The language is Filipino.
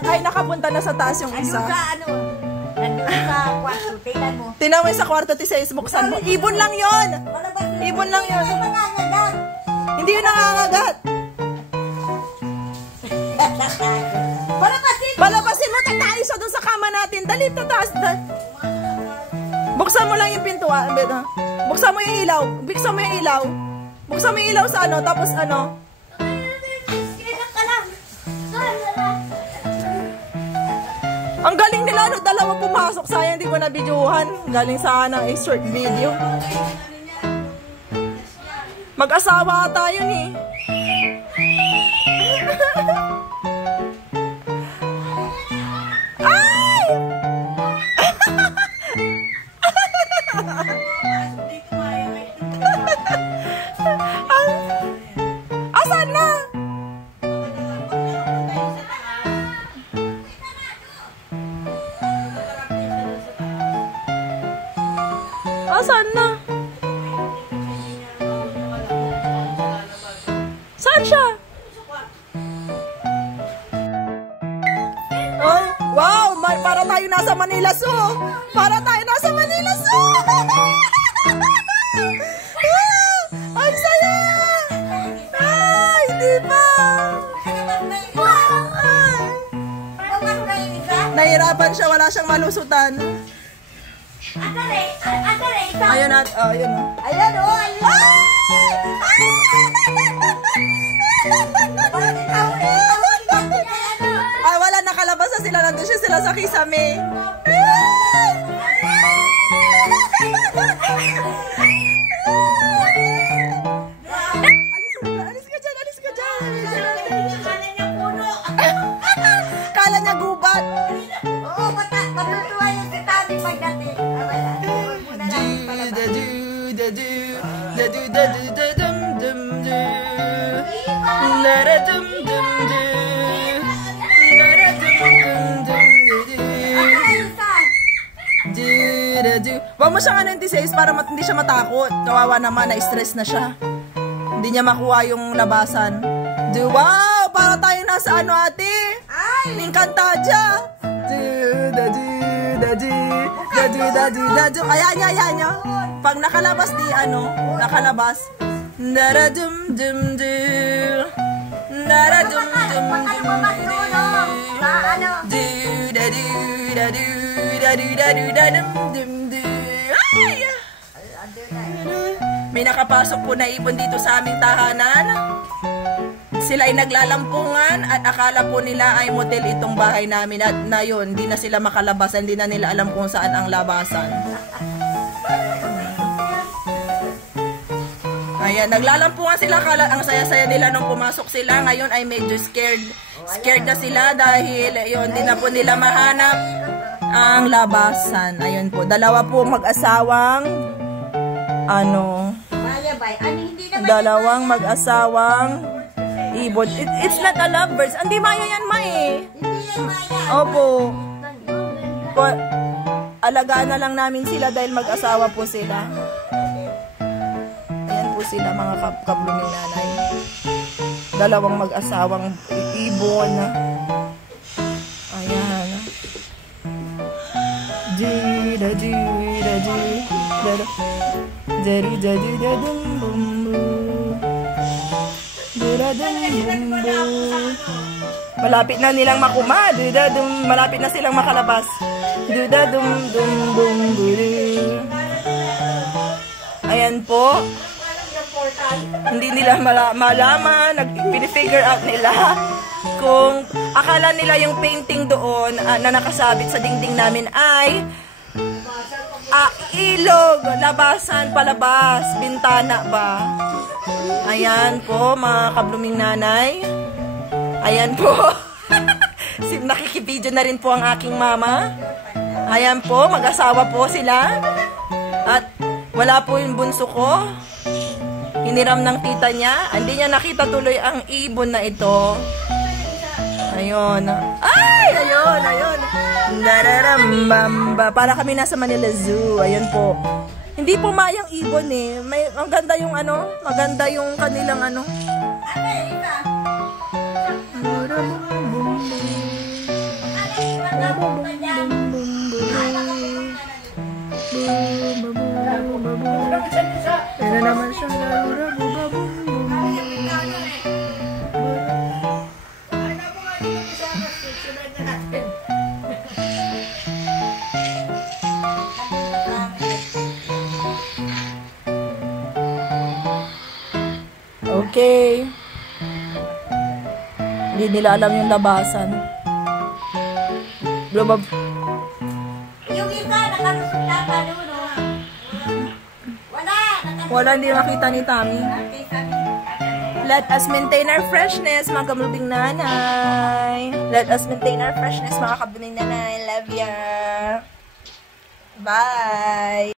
vlog ay nakapunta na sa taas yung isa. Nandun sa kwarto, tingnan mo. Tingnan mo sa kwarto, T6, buksan mo. Ibon lang yun! Ibon lang yun. Hindi yun nangangagat. Palabasin mo, tatayo siya dun sa kama natin. Dali, tataas. Buksan mo lang yung pintuan. Buksan mo yung ilaw. Buksan mo yung ilaw. Buksan mo yung ilaw sa ano, tapos ano. Ang galing nila, ano, dalawa pumasok. Sayang, hindi ko na videohan. Galing sana ng short video. Mag-asawa tayo ni. Ay! Asan na? Asan na? Saan siya? Ay, wow! Para tayo nasa Manila Zoo! Para tayo nasa Manila Zoo! Ang saya! Ay, di ba? Nahirapan siya, wala siyang malusutan. Ayun at, ayun o. Ayan o, Ay, wala, nakalabas na sila. Nandun siya sila sa kisame. Alis ka dyan, alis ka dyan. Kala niya gubat. Oo, matutuwa yung si Tabi pagdating. Huwag mo siyang ano yung T6 para hindi siya matakot. Kawawa naman, na-stress na siya. Hindi niya makuha yung labasan. Wow! Para tayo nasa ano, ate? Encantadia! Ayan niya. Pag nakalabas di ano, nakalabas. Naradum-dum-dum. May nakapasok po na ibon dito sa aming tahanan. Sila ay naglalampungan at akala po nila ay motel itong bahay namin at na yun, hindi na sila makalabas, hindi na nila alam kung saan ang labasan. Ayan, naglalampungan sila, akala ang saya-saya nila nung pumasok sila. Ngayon ay medyo scared na sila dahil yun, hindi na po nila mahanap ang labasan. Ayun po, dalawa po mag-asawang dalawang mag-asawang ibon. It's not a lovebirds. Hindi maya yan, ma eh. Opo. Alagaan na lang namin sila dahil mag-asawa po sila. Ayan po sila, mga kabluming nanay. Dalawang mag-asawang ibon. Ayan. Malapit na nilang makuma. Malapit na silang makalabas. Ayan po. Hindi nila malaman. Nag-figure out nila kung akala nila yung painting doon na nakasabit sa dingding namin ay ilog, labasan, palabas, bintana ba? Ayan po, mga kabluming nanay. Ayan po. Nakikibidyo na rin po ang aking mama. Ayan po, mag-asawa po sila. At wala po yung bunso ko. Hiniram ng tita niya. Hindi niya nakita tuloy ang ibon na ito. Ayun. Ay! Ayun. Dararambamba. Para kami nasa Manila Zoo. Ayun po. Hindi po mayang ibon eh. Ang ganda yung maganda yung kanilang Kaya na naman siya. Okay. Hindi nila alam yung labasan. Blubab. Yung isa, nakalusot na paluno. Wala. Wala, hindi makita ni Tommy. Let us maintain our freshness, mga kamulbing nanay. Let us maintain our freshness, mga kamulbing nanay. Love ya. Bye.